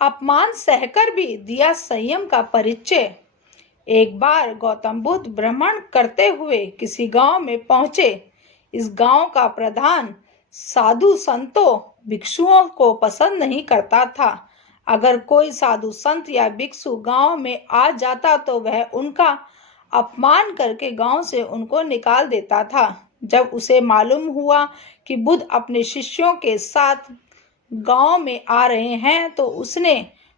अपमान सहकर भी दिया संयम का परिचय। एक बार गौतम बुद्ध भ्रमण करते हुए किसी गांव में पहुंचे। इस गांव का प्रधान साधु संतों भिक्षुओं को पसंद नहीं करता था। अगर कोई साधु संत या भिक्षु गांव में आ जाता तो वह उनका अपमान करके गांव से उनको निकाल देता था। जब उसे मालूम हुआ कि बुद्ध अपने शिष्यों के साथ गांव में आ रहे हैं तो उसने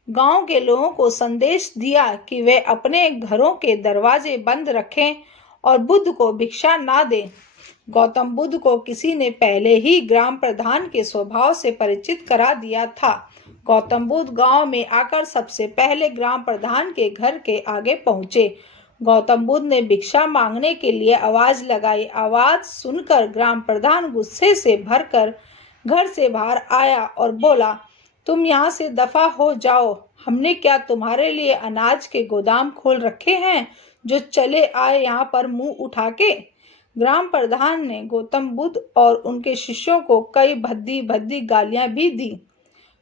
गांव के लोगों को संदेश दिया कि वे अपने घरों के दरवाजे बंद रखें और बुद्ध को भिक्षा ना दें। गौतम बुद्ध को किसी ने पहले ही ग्राम प्रधान के स्वभाव से परिचित करा दिया था। गौतम बुद्ध गांव में आकर सबसे पहले ग्राम प्रधान के घर के आगे पहुंचे। गौतम बुद्ध ने भिक्षा मांगने के लिए आवाज लगाई। आवाज सुनकर ग्राम प्रधान गुस्से से भरकर घर से बाहर आया और बोला, तुम यहाँ से दफा हो जाओ। हमने क्या तुम्हारे लिए अनाज के गोदाम खोल रखे हैं जो चले आए यहाँ पर मुंह उठा के। ग्राम प्रधान ने गौतम बुद्ध और उनके शिष्यों को कई भद्दी भद्दी गालियां भी दी।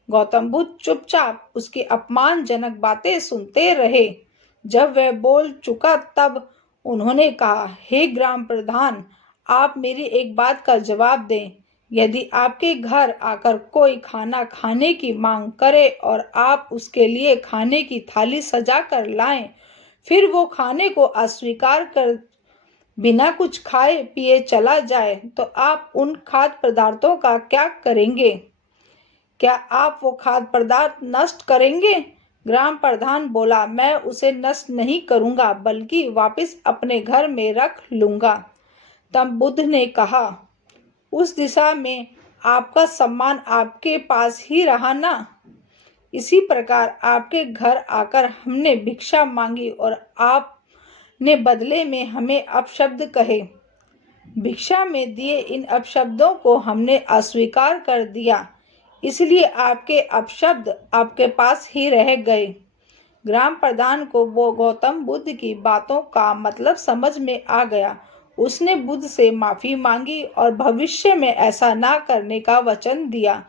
गौतम बुद्ध चुपचाप उसकी अपमानजनक बातें सुनते रहे। जब वह बोल चुका तब उन्होंने कहा, हे ग्राम प्रधान, आप मेरी एक बात का जवाब दें। यदि आपके घर आकर कोई खाना खाने की मांग करे और आप उसके लिए खाने की थाली सजा कर लाएं, फिर वो खाने को अस्वीकार कर बिना कुछ खाए पिए चला जाए, तो आप उन खाद्य पदार्थों का क्या करेंगे? क्या आप वो खाद्य पदार्थ नष्ट करेंगे? ग्राम प्रधान बोला, मैं उसे नष्ट नहीं करूंगा बल्कि वापस अपने घर में रख लूंगा। तब बुद्ध ने कहा, उस दिशा में आपका सम्मान आपके पास ही रहा ना। इसी प्रकार आपके घर आकर हमने भिक्षा मांगी और आपने बदले में हमें अपशब्द कहे। भिक्षा में दिए इन अपशब्दों को हमने अस्वीकार कर दिया, इसलिए आपके अपशब्द आपके पास ही रह गए। ग्राम प्रधान को वो गौतम बुद्ध की बातों का मतलब समझ में आ गया। उसने बुद्ध से माफी मांगी और भविष्य में ऐसा ना करने का वचन दिया।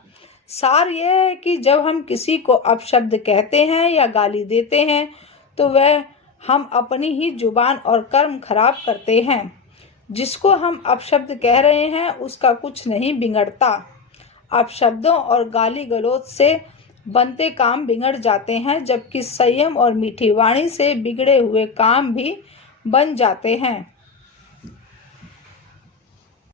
सार यह है कि जब हम किसी को अपशब्द कहते हैं या गाली देते हैं तो वह हम अपनी ही जुबान और कर्म खराब करते हैं। जिसको हम अपशब्द कह रहे हैं उसका कुछ नहीं बिगड़ता। अपशब्दों और गाली गलौज से बनते काम बिगड़ जाते हैं, जबकि संयम और मीठी वाणी से बिगड़े हुए काम भी बन जाते हैं।